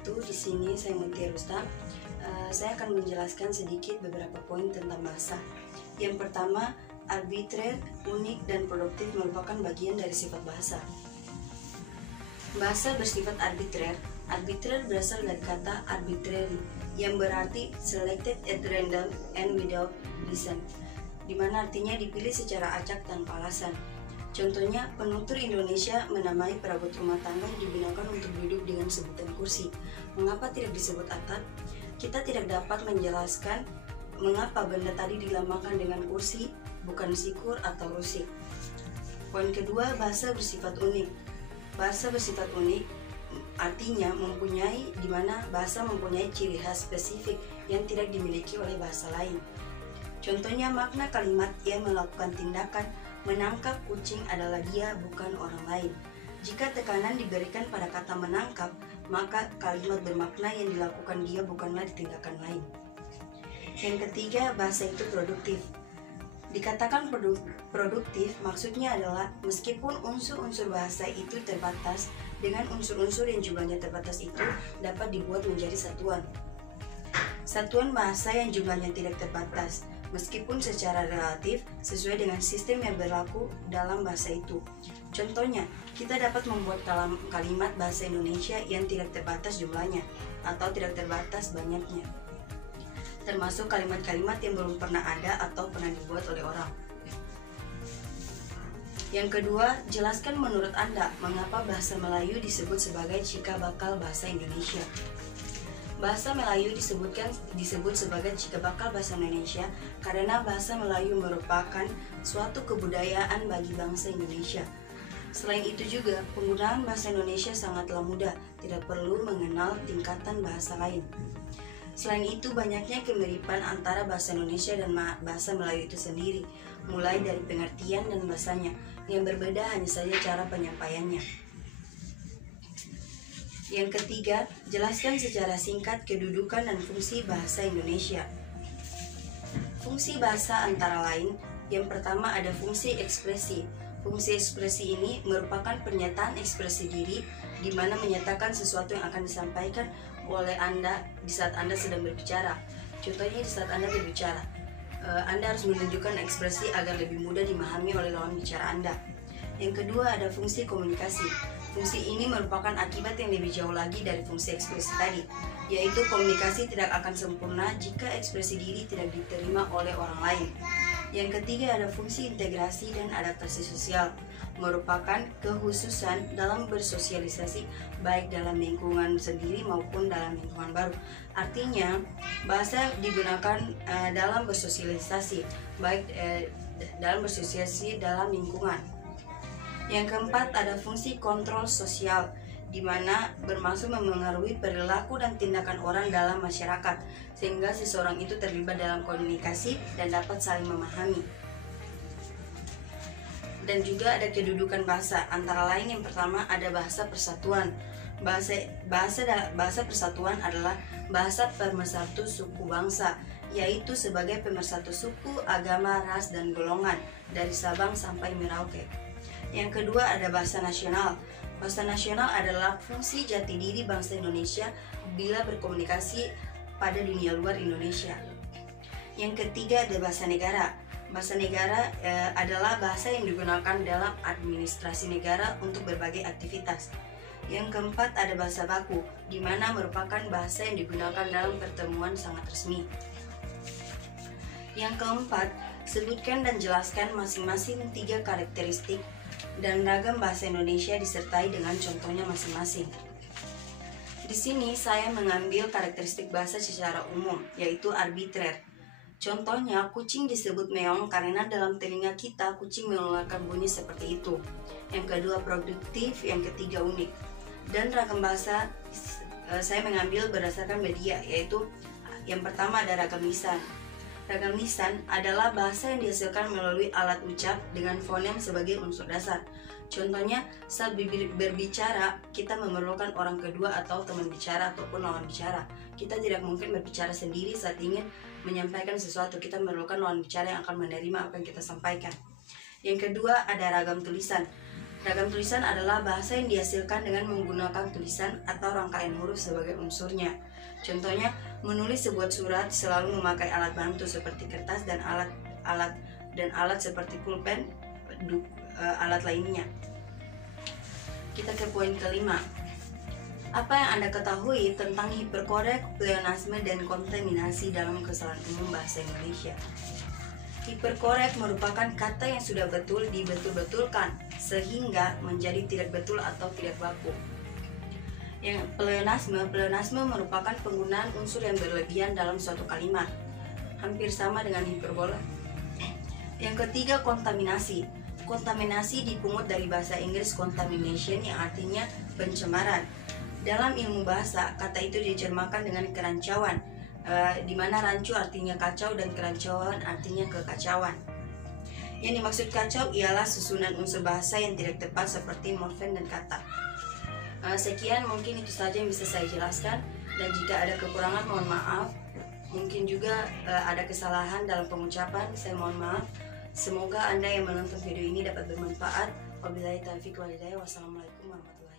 wabarakatuh. Di sini saya Mutia Rustam. Saya akan menjelaskan sedikit beberapa poin tentang bahasa. Yang pertama, arbitrer, unik, dan produktif merupakan bagian dari sifat bahasa. Bahasa bersifat arbitrer. Arbitrer berasal dari kata arbitrary, yang berarti selected at random and without reason, di mana artinya dipilih secara acak tanpa alasan. Contohnya, penutur Indonesia menamai perabot rumah tangga yang digunakan untuk duduk dengan sebutan kursi. Mengapa tidak disebut atap? Kita tidak dapat menjelaskan mengapa benda tadi dilambangkan dengan kursi, bukan sikur atau rusik. Poin kedua, bahasa bersifat unik. Bahasa bersifat unik artinya mempunyai, di mana bahasa mempunyai ciri khas spesifik yang tidak dimiliki oleh bahasa lain. Contohnya, makna kalimat "ia melakukan tindakan menangkap kucing adalah dia, bukan orang lain". Jika tekanan diberikan pada kata menangkap, maka kalimat bermakna yang dilakukan dia bukanlah tindakan lain. Yang ketiga, bahasa itu produktif. Dikatakan produktif maksudnya adalah meskipun unsur-unsur bahasa itu terbatas, dengan unsur-unsur yang jumlahnya terbatas itu dapat dibuat menjadi satuan. Satuan bahasa yang jumlahnya tidak terbatas, meskipun secara relatif sesuai dengan sistem yang berlaku dalam bahasa itu. Contohnya, kita dapat membuat kalimat bahasa Indonesia yang tidak terbatas jumlahnya atau tidak terbatas banyaknya, termasuk kalimat-kalimat yang belum pernah ada atau pernah dibuat oleh orang. Yang kedua, jelaskan menurut Anda mengapa bahasa Melayu disebut sebagai cikal bakal bahasa Indonesia. Bahasa Melayu disebut sebagai cikal bakal bahasa Indonesia karena bahasa Melayu merupakan suatu kebudayaan bagi bangsa Indonesia. Selain itu juga, penggunaan bahasa Indonesia sangatlah mudah, tidak perlu mengenal tingkatan bahasa lain. Selain itu, banyaknya kemiripan antara bahasa Indonesia dan bahasa Melayu itu sendiri, mulai dari pengertian dan bahasanya. Yang berbeda hanya saja cara penyampaiannya. Yang ketiga, jelaskan secara singkat kedudukan dan fungsi bahasa Indonesia. Fungsi bahasa antara lain, yang pertama ada fungsi ekspresi. Fungsi ekspresi ini merupakan pernyataan ekspresi diri, di mana menyatakan sesuatu yang akan disampaikan oleh Anda di saat Anda sedang berbicara. Contohnya, di saat Anda berbicara, Anda harus menunjukkan ekspresi agar lebih mudah dimahami oleh lawan bicara Anda. Yang kedua ada fungsi komunikasi. Fungsi ini merupakan akibat yang lebih jauh lagi dari fungsi ekspresi tadi, yaitu komunikasi tidak akan sempurna jika ekspresi diri tidak diterima oleh orang lain. Yang ketiga ada fungsi integrasi dan adaptasi sosial, merupakan kekhususan dalam bersosialisasi baik dalam lingkungan sendiri maupun dalam lingkungan baru. Artinya, bahasa digunakan dalam bersosialisasi baik dalam bersosialisasi dalam lingkungan. Yang keempat ada fungsi kontrol sosial, di mana bermaksud memengaruhi perilaku dan tindakan orang dalam masyarakat, sehingga seseorang itu terlibat dalam komunikasi dan dapat saling memahami. Dan juga ada kedudukan bahasa, antara lain yang pertama ada bahasa persatuan. Bahasa persatuan adalah bahasa pemersatu suku bangsa, yaitu sebagai pemersatu suku, agama, ras, dan golongan dari Sabang sampai Merauke. Yang kedua ada bahasa nasional. Bahasa nasional adalah fungsi jati diri bangsa Indonesia bila berkomunikasi pada dunia luar Indonesia. Yang ketiga ada bahasa negara. Bahasa negara adalah bahasa yang digunakan dalam administrasi negara untuk berbagai aktivitas. Yang keempat ada bahasa baku, di mana merupakan bahasa yang digunakan dalam pertemuan sangat resmi. Yang keempat, sebutkan dan jelaskan masing-masing 3 karakteristik dan ragam bahasa Indonesia disertai dengan contohnya masing-masing. Di sini saya mengambil karakteristik bahasa secara umum, yaitu arbitrer. Contohnya, kucing disebut meong karena dalam telinga kita kucing mengeluarkan bunyi seperti itu. Yang kedua produktif, yang ketiga unik. Dan ragam bahasa saya mengambil berdasarkan media, yaitu yang pertama ada ragam lisan. Ragam lisan adalah bahasa yang dihasilkan melalui alat ucap dengan fonem sebagai unsur dasar. Contohnya, saat berbicara, kita memerlukan orang kedua atau teman bicara ataupun lawan bicara. Kita tidak mungkin berbicara sendiri saat ingin menyampaikan sesuatu. Kita memerlukan lawan bicara yang akan menerima apa yang kita sampaikan. Yang kedua, ada ragam tulisan. Ragam tulisan adalah bahasa yang dihasilkan dengan menggunakan tulisan atau rangkaian huruf sebagai unsurnya. Contohnya, menulis sebuah surat selalu memakai alat bantu seperti kertas dan alat seperti pulpen, alat lainnya. Kita ke poin kelima. Apa yang Anda ketahui tentang hiperkorek, pleonasme, dan kontaminasi dalam kesalahan umum bahasa Indonesia? Hiperkorek merupakan kata yang sudah betul dibetul-betulkan sehingga menjadi tidak betul atau tidak baku. Yang pleonasme merupakan penggunaan unsur yang berlebihan dalam suatu kalimat, hampir sama dengan hiperbola. Yang ketiga, kontaminasi. Kontaminasi dipungut dari bahasa Inggris contamination yang artinya pencemaran. Dalam ilmu bahasa, kata itu diterjemahkan dengan kerancauan, di mana rancu artinya kacau dan kerancauan artinya kekacauan. Yang dimaksud kacau ialah susunan unsur bahasa yang tidak tepat seperti morfem dan kata. Sekian, mungkin itu saja yang bisa saya jelaskan, dan jika ada kekurangan mohon maaf. Mungkin juga ada kesalahan dalam pengucapan, saya mohon maaf. Semoga Anda yang menonton video ini dapat bermanfaat. Wabillahi taufiq wal hidayah. Wassalamualaikum warahmatullahi wabarakatuh.